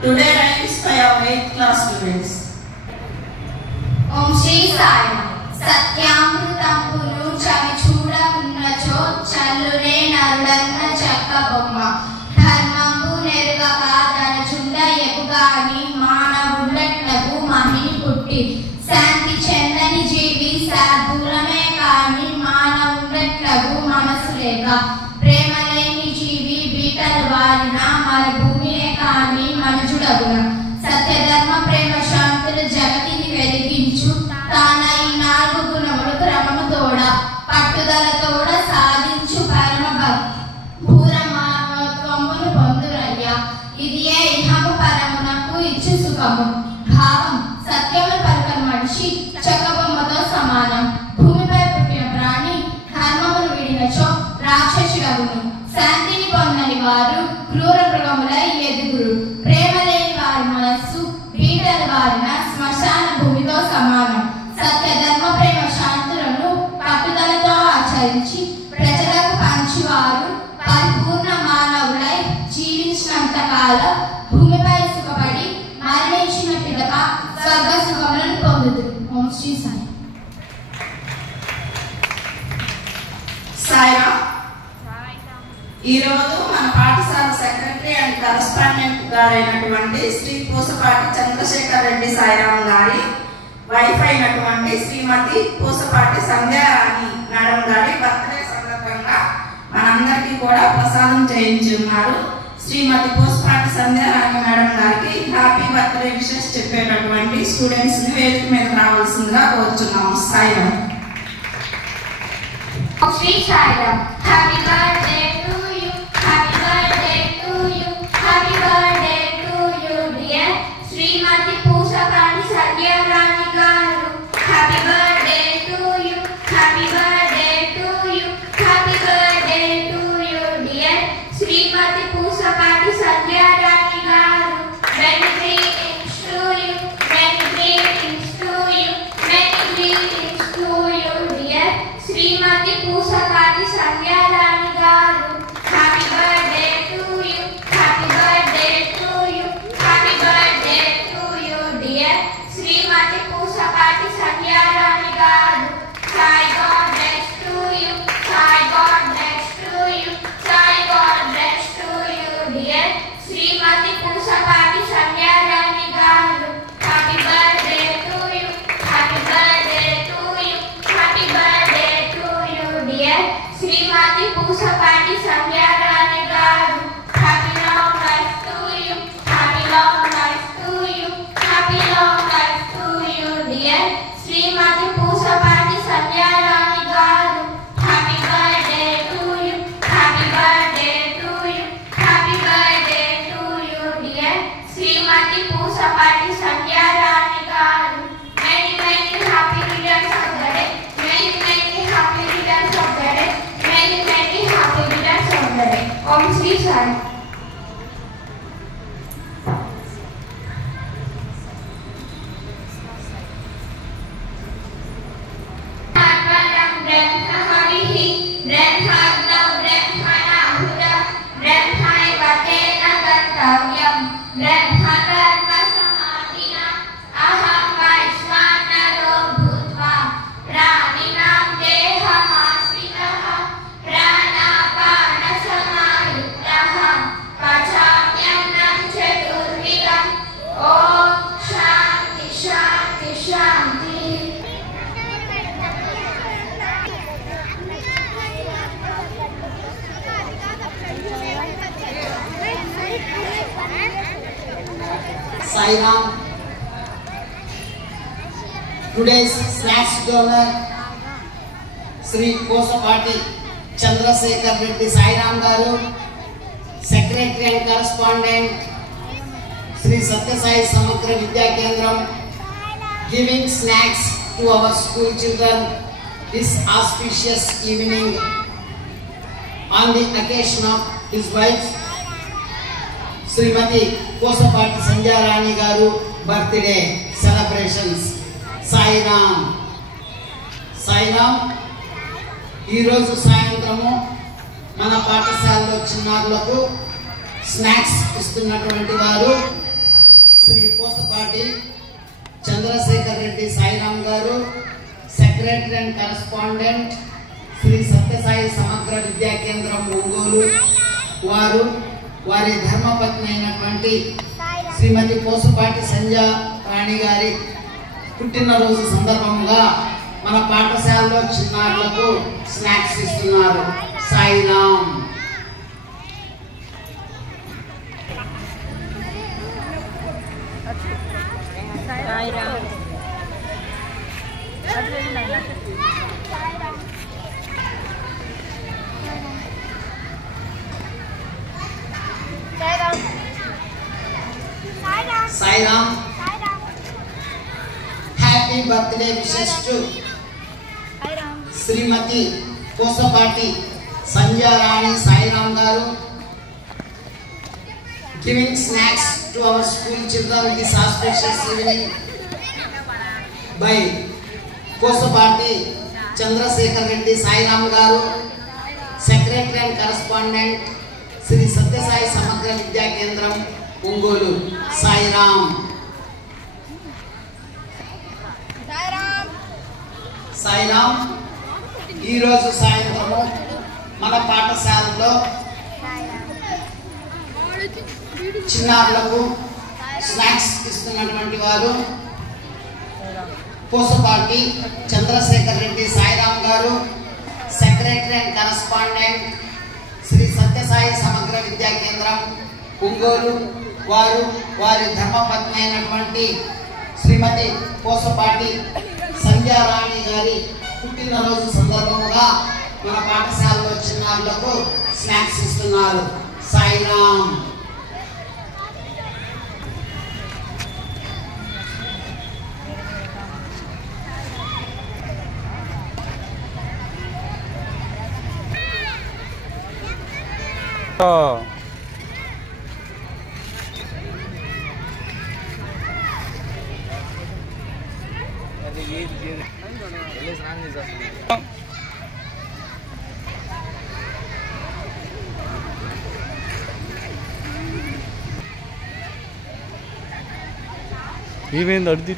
Today rhymes by our 8th class students. Om Shri Sai Satyamrutamunu Chavi Chuda Kunnacho Challure Narudanna Chakka Bomma Dharmambu Nerugaka Dhanachunda Yepugani Manavullatlagu Mahini Putti Santi Chendani Jeevi Sadhulame Kani Manavullatlagu Manasuleka Premaleni Jeevi Beetal Varina Marabhumine Kani Manjudaguna Satyadharma Prema Shantulu Jagatini Veliginchu Tana ఈ 4 గుణములు క్రమముతోడ పట్టుదలతోడ సాధించు పరమ భూర మానవత్వమును పొందురయ్యా ఇదియే ఇహము పరమునకు ఇచ్చు సుఖము భావం సత్యమును పలుకని మనిషి చక్కబొమ్మతో సమానం భూమిపై పుట్టిన ప్రాణి ధర్మమును విడినచో రాక్షసుడగును శాంతిని పొందని వారు క్రూర మృగములై ఎదుగురు ప్రేమ లేని వారి మనస్సు బీటల వారిన శ్మశాన భూమితో సమానం సత్యధర్మ ప్రేమ శాంతులను పట్టుదలతో ఆచరించి ప్రజలకు పంచువారు పరిపూర్ణ మానవులై జీవించినంత కాలం భూమిపై సుఖపడి మరణించిన పిదప స్వర్గ సుఖములను పొందుదురు. ఓం శ్రీ సాయి. సాయిరామ్. ఈరోజు మన పాఠశాల సెక్రటరీ అండ్ కరస్పాండెంట్ గారైనటువంటి శ్రీ పూసపాటి చంద్రశేఖర్ రెడ్డి సాయిరామ్ గారి వైఫ్ అయినటువంటి శ్రీమతి పూసపాటి సంధ్యారాణి మేడం గారి బర్త్డే సందర్భంగా మనందరికీ కూడా ప్రసాదం చేయించి ఉన్నారు. శ్రీమతి పూసపాటి సంధ్యారాణి మేడం గారికి హ్యాపీ బర్త్డే విషెస్ చెప్పేటటువంటి స్టూడెంట్స్ ని వేదిక మీద రావాల్సిందిగా కోరుచున్నాము. Sairam. Shri Sairam. Happy birthday to you, happy birthday to you, happy birthday to you dear Shrimati Pusapati Sandhyarani గారు. Happy birthday to you, happy birthday to you, happy birthday to you dear Shrimati Pusapati Sandhyarani గారు. Many greetings to you, many greetings to you, many greetings to you dear Shrimati Pusapati Sandhyarani గారు. Happy birthday to you, happy birthday to you, happy birthday to you dear Shrimati Pusapati Sandhyarani గారు. Sai god bless to you, Sai god bless to you, Sai god bless to you dear Shrimati Pusapati Sandhyarani గారు. Happy birthday to you, happy birthday to you, happy birthday to you dear Shrimati Pusapati Sandhyarani గారు. Happy long life to you, happy long life to you, happy long life to you dear Shrimati Pusapati Sandhyarani గారు. Happy birthday to you, happy birthday to you, happy birthday to you dear Shrimati Pusapati Sandhyarani గారు. Many many happy returns of the day, many many happy returns of the day, many many happy returns of the day. Om Shri Sai. Atmanam Brahma Harihi, Brahmagna Brahmana Huda, Brahmaiva Tena Gantavyam, Brahma Karma Samadhina, Aham Vaishvanaro Bhutva, Praninam Dehamasritaha, Pranapana Samayuttaha, Pachamyannam Chaturvidam. Om Shanti Shanti Shanti. Sairam. Today's snacks donor Sri Posapati Chandrasekhar Reddy Sairam Garu, Secretary and Correspondent Sri Satya Sai Samagra Vidya Kendram, giving snacks to our school children this auspicious evening on the occasion of his wife Srimati Posapati Sanjayarani Garu birthday celebrations. Sairam. Sairam. ఈ రోజు సాయంత్రము మన పాఠశాలలో చిన్నారులకు snacks ఇస్తున్నటువంటి వారు Shri Pusapati Chandrashekar Reddy Sairam garu, secretary and correspondent Shri Sathya Sai Samagra Vidya కేంద్రం ఒంగోలు వారు వారి ధర్మపత్ని అయినటువంటి శ్రీమతి పూసపాటి సంధ్యా రాణి గారి పుట్టినరోజు సందర్భంగా మన పాఠశాలలో చిన్నారులకు స్నాక్స్ ఇస్తున్నారు. Sairam. Sairam. Happy birthday wishes to Shrimati Pusapati Sandhya Rani Sairam గారు. Giving snacks to our school children this auspicious evening by Pusapati Chandrashekar Reddy Sairam garu, secretary and correspondent Shri Sathya Sai Samagra Vidya కేంద్రం ఒంగోలు. సాయిరామ్. సాయిరామ్. ఈరోజు సాయంత్రము మన పాఠశాలలో చిన్నారులకు స్నాక్స్ ఇస్తున్నటువంటి వారు Pusapati Chandrashekar Reddy Sairam garu, secretary and correspondent Shri Sathya Sai Samagra Vidya కేంద్రం ఒంగోలు వారు వారి ధర్మపత్ని అయినటువంటి శ్రీమతి పూసపాటి సంధ్యా రాణి గారి పుట్టినరోజు సందర్భంగా మన పాఠశాలలో చిన్నారులకు స్నాక్స్ ఇస్తున్నారు. సాయిరామ్. ఏమైంది అడిది